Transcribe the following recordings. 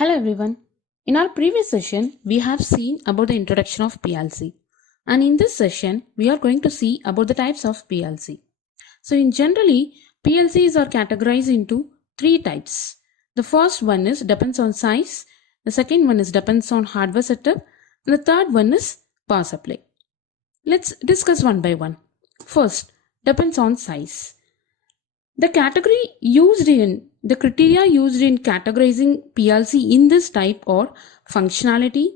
Hello everyone. In our previous session, we have seen about the introduction of PLC. And in this session, we are going to see about the types of PLC. So in generally, PLCs are categorized into three types. The first one is depends on size. The second one is depends on hardware setup. And the third one is power supply. Let's discuss one by one. First, depends on size. The criteria used in categorizing PLC in this type are functionality,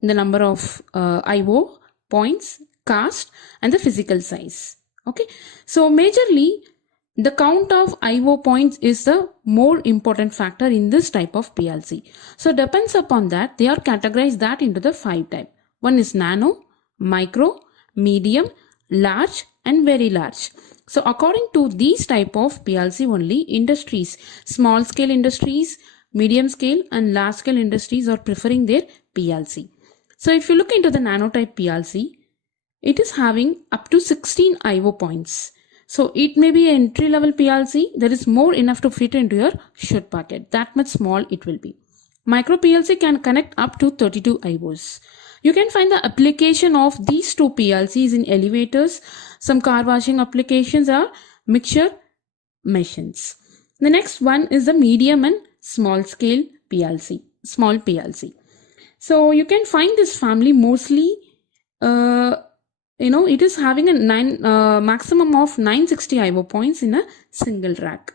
the number of IO points, cast, and the physical size. Okay, so majorly the count of IO points is the more important factor in this type of PLC. So depends upon that, they are categorized that into the 5 type. One is nano, micro, medium, large, and very large. So according to these type of PLC only, industries, small scale industries, medium scale and large scale industries are preferring their PLC. So if you look into the nanotype PLC, it is having up to 16 IO points. So it may be an entry level PLC that is more enough to fit into your short packet. That much small it will be. Micro PLC can connect up to 32 IOs. You can find the application of these two PLCs in elevators. Some car washing applications are mixture machines. The next one is the medium and small scale PLC, small PLC. So you can find this family mostly, it is having a maximum of 960 IO points in a single rack.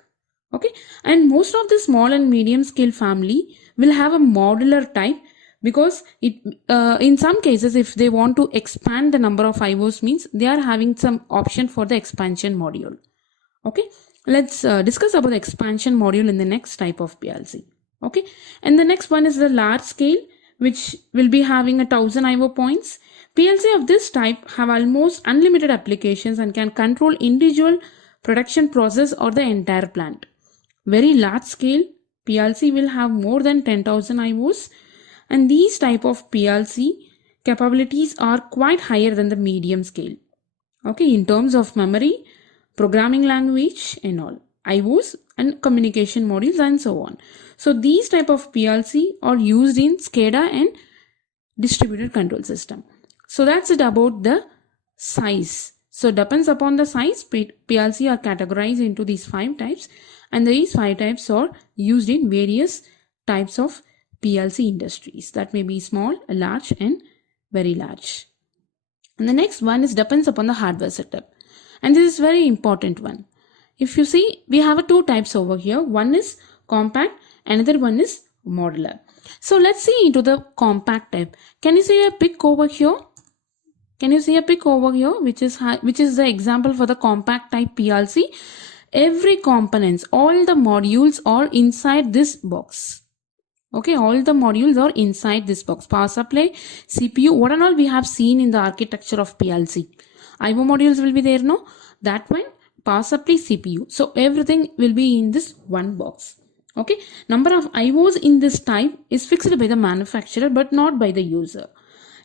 Okay, and most of the small and medium scale family will have a modular type, because it in some cases if they want to expand the number of IOs, means they are having some option for the expansion module. Okay, let's discuss about the expansion module in the next type of PLC. Okay, and the next one is the large scale, which will be having 1000 IO points. PLC of this type have almost unlimited applications and can control individual production process or the entire plant. Very large scale PLC will have more than 10,000 IOs, and these type of PLC capabilities are quite higher than the medium scale. Okay, in terms of memory, programming language and all, IOs and communication modules and so on. So these type of PLC are used in SCADA and distributed control system. So that's it about the size. So depends upon the size, PLC are categorized into these 5 types, and these 5 types are used in various types of PLC industries. That may be small, large, and very large. And the next one is depends upon the hardware setup. And this is very important one. If you see, we have 2 types over here. One is compact, another one is modular. So let's see into the compact type. Can you see a pic over here? Can you see a pic over here, which is the example for the compact type PLC? Every components, all the modules are inside this box. Okay, all the modules are inside this box. Power supply, CPU, what and all we have seen in the architecture of PLC. IO modules will be there, no? That one, power supply, CPU. So everything will be in this one box. Okay, number of IOs in this type is fixed by the manufacturer but not by the user.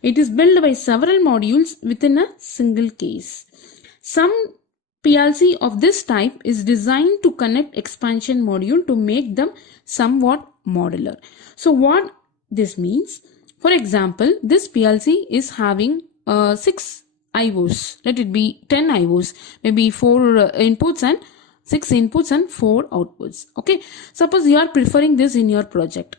It is built by several modules within a single case. Some PLC of this type is designed to connect expansion module to make them somewhat modular. So what this means, for example, this PLC is having 6 IOs, let it be 10 IOs, maybe 4 inputs and 6 inputs and 4 outputs. Okay, suppose you are preferring this in your project.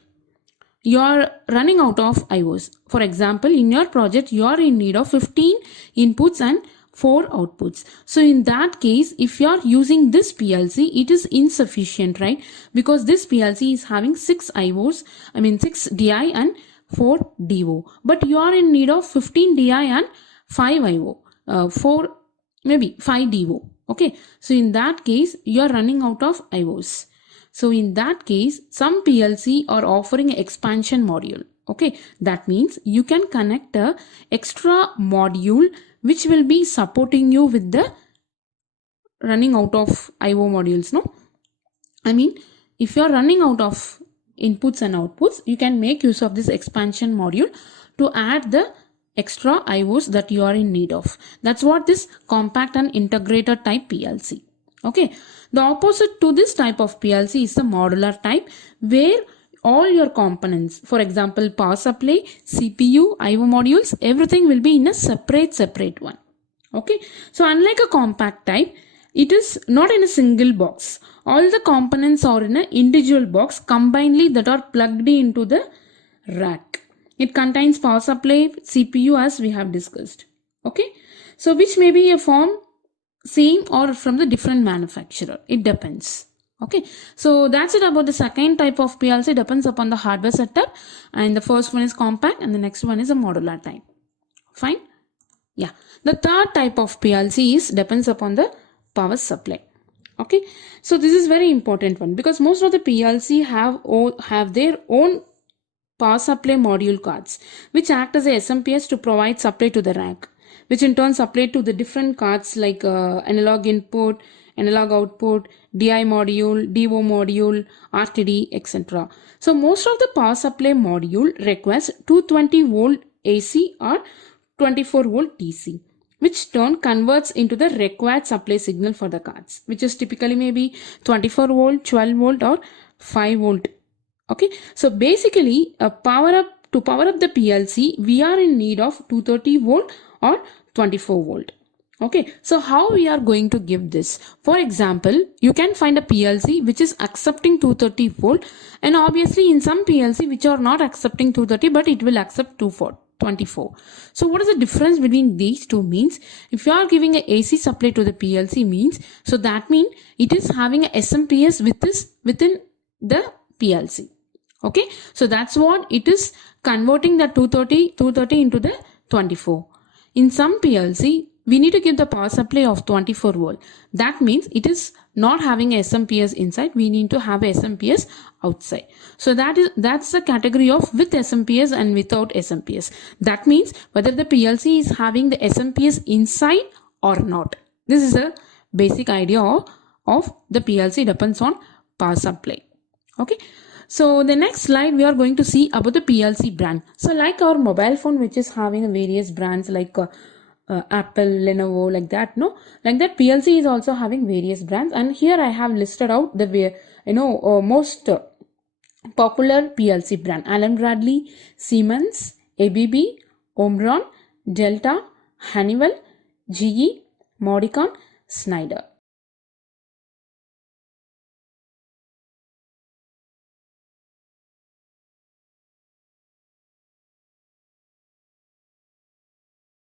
You are running out of IOs. For example, in your project, you are in need of 15 inputs and 4 outputs. So in that case, if you are using this PLC, it is insufficient, right? Because this PLC is having 6 IOs, 6 DI and 4 DO. But you are in need of 15 DI and 5 IO, 5 DO. Okay, so in that case, you are running out of IOs. So in that case, some PLC are offering an expansion module. Okay, that means you can connect a extra module which will be supporting you with the running out of IO modules, no? If you are running out of inputs and outputs, you can make use of this expansion module to add the extra IOs that you are in need of. That's what this compact and integrated type PLC. Okay, the opposite to this type of PLC is the modular type, where all your components, for example, power supply, CPU, IO modules, everything will be in a separate one. Okay, so unlike a compact type, it is not in a single box. All the components are in an individual box combinedly that are plugged into the rack. It contains power supply, CPU as we have discussed. Okay, so which may be a form same or from the different manufacturer. It depends. Okay, so that's it about the second type of PLC. Depends upon the hardware setup, and the first one is compact and the next one is a modular type. Fine. Yeah, the third type of PLC is depends upon the power supply. Okay, so this is very important one because most of the PLC have their own power supply module cards which act as a SMPS to provide supply to the rack, which in turn supply to the different cards like analog input, analog output, DI module, DO module, RTD, etc. So most of the power supply module requires 220 volt AC or 24 volt DC, which turn converts into the required supply signal for the cards, which is typically maybe 24 volt, 12 volt or 5 volt. Okay, so basically to power up the PLC, we are in need of 230 volt or 24 volt. Okay, so how we are going to give this? For example, you can find a PLC which is accepting 230 volt, and obviously in some PLC which are not accepting 230 but it will accept 24. So what is the difference between these two means? If you are giving a AC supply to the PLC means, so that means it is having a SMPS within the PLC. Okay, so that's what it is, converting the 230 into the 24. In some PLC, we need to give the power supply of 24 volt. That means it is not having a SMPS inside. We need to have a SMPS outside. So that's the category of with SMPS and without SMPS. That means whether the PLC is having the SMPS inside or not. This is a basic idea of the PLC depends on power supply. Okay. So the next slide we are going to see about the PLC brand. So like our mobile phone which is having various brands like Apple, Lenovo, like that, no? Like that PLC is also having various brands, and here I have listed out the most popular PLC brand: Allen Bradley, Siemens, ABB, Omron, Delta, Honeywell, GE, Modicon, Schneider.